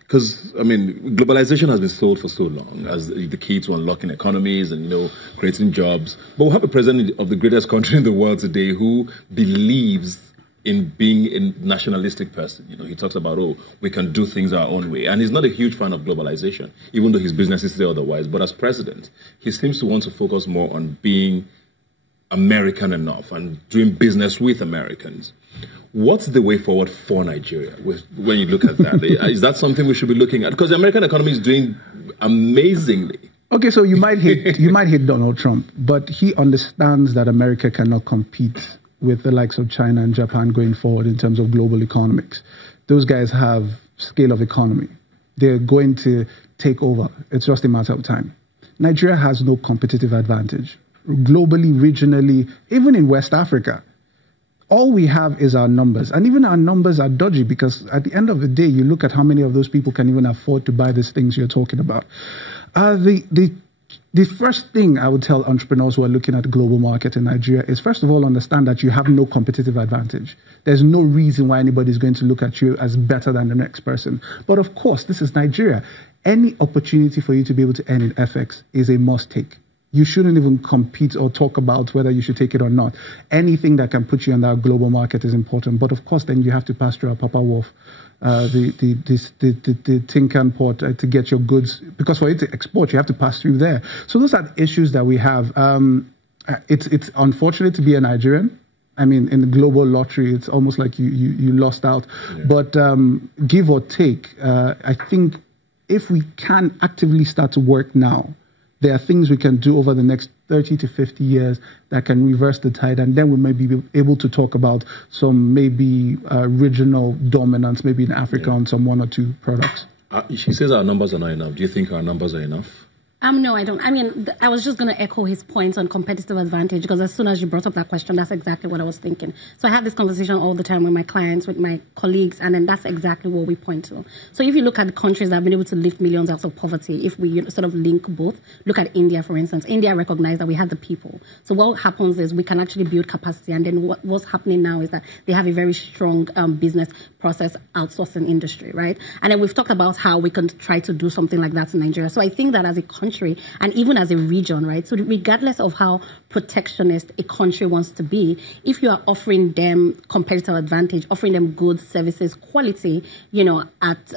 Because, I mean, globalization has been sold for so long as the key to unlocking economies and, creating jobs. But we have a president of the greatest country in the world today who believes in being a nationalistic person. He talks about, we can do things our own way. And he's not a huge fan of globalization, even though his businesses say otherwise. But as president, he seems to want to focus more on being American enough and doing business with Americans. What's the way forward for Nigeria when you look at that? Is that something we should be looking at? Because the American economy is doing amazingly. Okay, so you might hate Donald Trump, but he understands that America cannot compete with the likes of China and Japan going forward in terms of global economics. Those guys have scale of economy. They're going to take over. It's just a matter of time. Nigeria has no competitive advantage. Globally, regionally, even in West Africa, all we have is our numbers. And even our numbers are dodgy because at the end of the day, you look at how many of those people can even afford to buy these things you're talking about. The first thing I would tell entrepreneurs who are looking at the global market in Nigeria is, first of all, understand that you have no competitive advantage. There's no reason why anybody is going to look at you as better than the next person. But of course, this is Nigeria. Any opportunity for you to be able to earn in FX is a must take. You shouldn't even compete or talk about whether you should take it or not. Anything that can put you on that global market is important. But of course, then you have to pass through our Papa Wharf, the Tinkan port to get your goods. Because for you to export, you have to pass through there. So those are the issues that we have. It's unfortunate to be a Nigerian. I mean, in the global lottery, it's almost like you lost out. Yeah. But give or take, I think if we can actively start to work now, there are things we can do over the next 30 to 50 years that can reverse the tide, and then we may be able to talk about some maybe regional dominance, maybe in Africa on some one or two products. She says our numbers are not enough. Do you think our numbers are enough? No, I don't. I mean, I was just going to echo his points on competitive advantage, because as soon as you brought up that question, that's exactly what I was thinking. So I have this conversation all the time with my clients, with my colleagues, and then that's exactly what we point to. So if you look at the countries that have been able to lift millions out of poverty, if we sort of link both, look at India, for instance. India recognized that we had the people. So what happens is we can actually build capacity, and then what's happening now is that they have a very strong business process outsourcing industry, right? And then we've talked about how we can try to do something like that in Nigeria. So I think that as a country, and even as a region, right? So regardless of how protectionist a country wants to be, if you are offering them competitive advantage, offering them goods, services, quality, at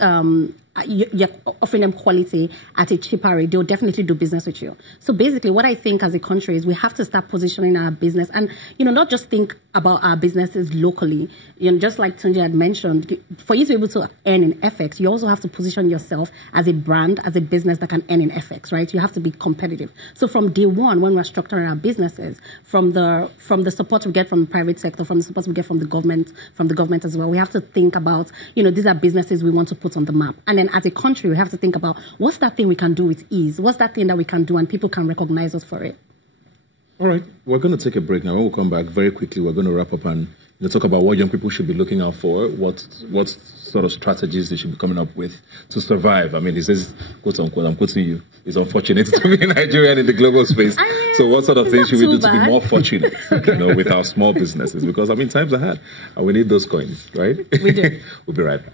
you're offering them quality at a cheaper rate, they'll definitely do business with you. So basically what I think as a country is we have to start positioning our business and, not just think about our businesses locally. Just like Tunji had mentioned, for you to be able to earn in FX, you also have to position yourself as a brand, as a business that can earn in FX, right? You have to be competitive. So from day one, when we're structuring our businesses, from the support we get from the private sector, from the support we get from the government as well, we have to think about, these are businesses we want to put on the map. And then as a country, we have to think about what's that thing we can do with ease? What's that thing that we can do and people can recognize us for it? All right. We're going to take a break now. When we come back very quickly, we're going to wrap up and talk about what young people should be looking out for, what sort of strategies they should be coming up with to survive. I mean, he says, quote unquote, I'm quoting you, it's unfortunate to be Nigerian in the global space. So what sort of things should we do to be more fortunate, with our small businesses? Because, times are hard and we need those coins, right? We do. We'll be right back.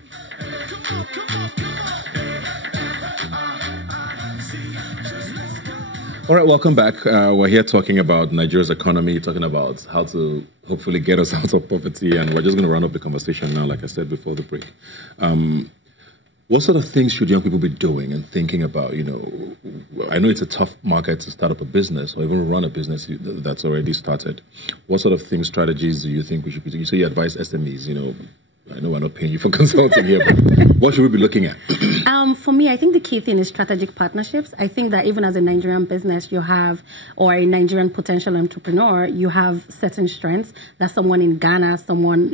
All right, welcome back. We're here talking about Nigeria's economy, talking about how to hopefully get us out of poverty, and we're just going to run up the conversation now, like I said before the break. What sort of things should young people be doing and thinking about? I know it's a tough market to start up a business or even run a business that's already started. What sort of things, strategies do you think we should be doing? You say you advise SMEs, I know we're not paying you for consulting here, but what should we be looking at? For me, I think the key thing is strategic partnerships. I think that even as a Nigerian business, or a Nigerian potential entrepreneur, you have certain strengths that someone in Ghana, someone,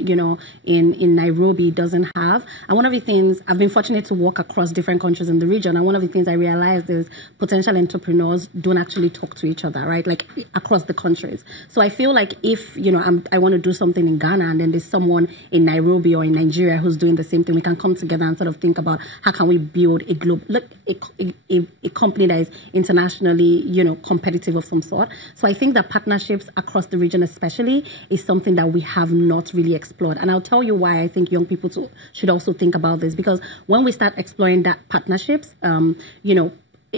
in Nairobi doesn't have. And one of the things, I've been fortunate to work across different countries in the region, and one of the things I realized is potential entrepreneurs don't actually talk to each other, right? Like across the countries. So I feel like if, I want to do something in Ghana and then there's someone in Nairobi or in Nigeria who's doing the same thing, we can come together and sort of think about how can we build a company that is internationally, competitive of some sort. So I think that partnerships across the region especially is something that we have not really explored. And I'll tell you why I think young people should also think about this, because when we start exploring that partnerships,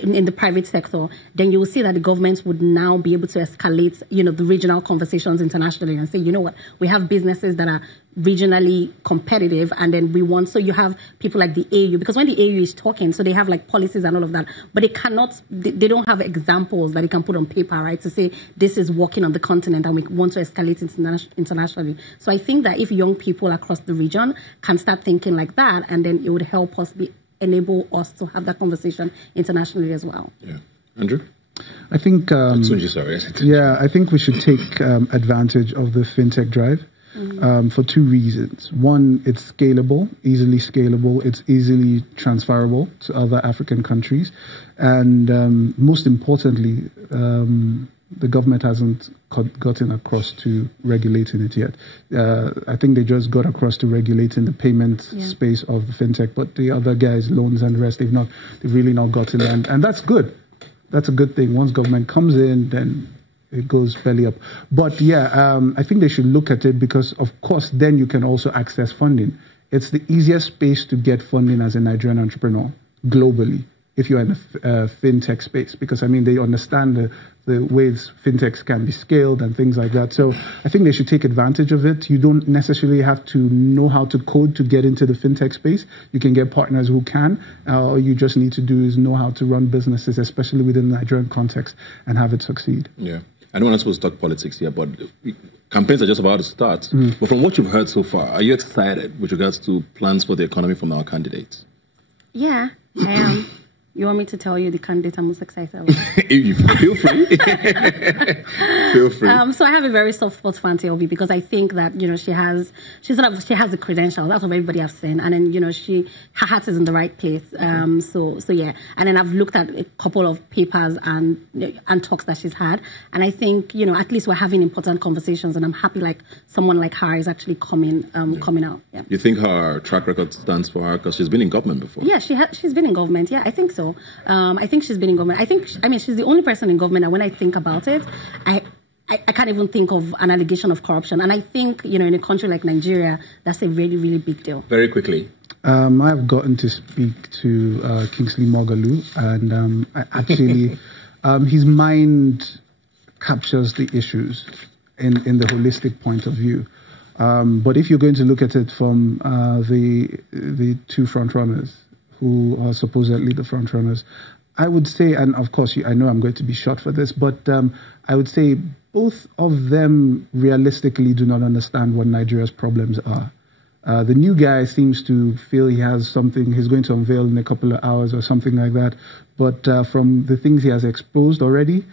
in the private sector, then you will see that the governments would now be able to escalate, the regional conversations internationally and say, you know what, we have businesses that are regionally competitive, and then so you have people like the AU, because when the AU is talking, so they have like policies and all of that, but they don't have examples that they can put on paper, right, to say this is working on the continent and we want to escalate internationally. So I think that if young people across the region can start thinking like that, and then it would help us enable us to have that conversation internationally as well. Yeah. Andrew? I think... I think we should take advantage of the fintech drive for two reasons. One, it's scalable, easily scalable. It's easily transferable to other African countries. And most importantly, the government hasn't gotten across to regulating it yet. I think they just got across to regulating the payment space of the fintech, but the other guys, loans and the rest, they've really not gotten there. And that's good. That's a good thing. Once government comes in, then it goes belly up. But I think they should look at it, because of course then you can also access funding. It's the easiest space to get funding as a Nigerian entrepreneur globally, if you're in the fintech space, because they understand the ways fintechs can be scaled and things like that. So I think they should take advantage of it. You don't necessarily have to know how to code to get into the fintech space. You can get partners who can. All you just need to do is know how to run businesses, especially within the Nigerian context, and have it succeed. Yeah. I don't want to talk politics here, but campaigns are just about to start. But from what you've heard so far, are you excited with regards to plans for the economy from our candidates? Yeah, I am. You want me to tell you the candidate I'm most excited about? Feel free. Feel free. So I have a very soft spot for Auntie Obi, because I think that she has the credentials. That's what everybody has seen, and then her heart is in the right place. So yeah, and then I've looked at a couple of papers and talks that she's had, and I think at least we're having important conversations, and I'm happy like someone like her is actually coming out. Yeah. You think her track record stands for her because she's been in government before? Yeah, she's been in government. Yeah, I think so. I think she's been in government. She's the only person in government that when I think about it, I can't even think of an allegation of corruption. And I think, in a country like Nigeria, that's a really, really big deal. Very quickly. I've gotten to speak to Kingsley Moghalu, and actually, his mind captures the issues in the holistic point of view. But if you're going to look at it from the two frontrunners, who are supposedly the front runners, I would say, and of course I know I'm going to be shot for this, but I would say both of them realistically do not understand what Nigeria's problems are. The new guy seems to feel he has something he's going to unveil in a couple of hours or something like that, but from the things he has exposed already,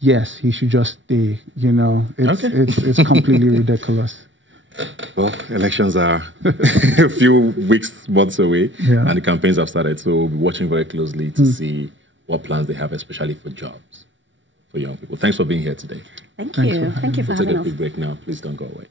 yes, he should just stay. It's completely ridiculous. Well, elections are a few weeks, months away, and the campaigns have started. So we'll be watching very closely to see what plans they have, especially for jobs, for young people. Thanks for being here today. Thank you. Thank you for having us. We'll take a quick break now. Please don't go away.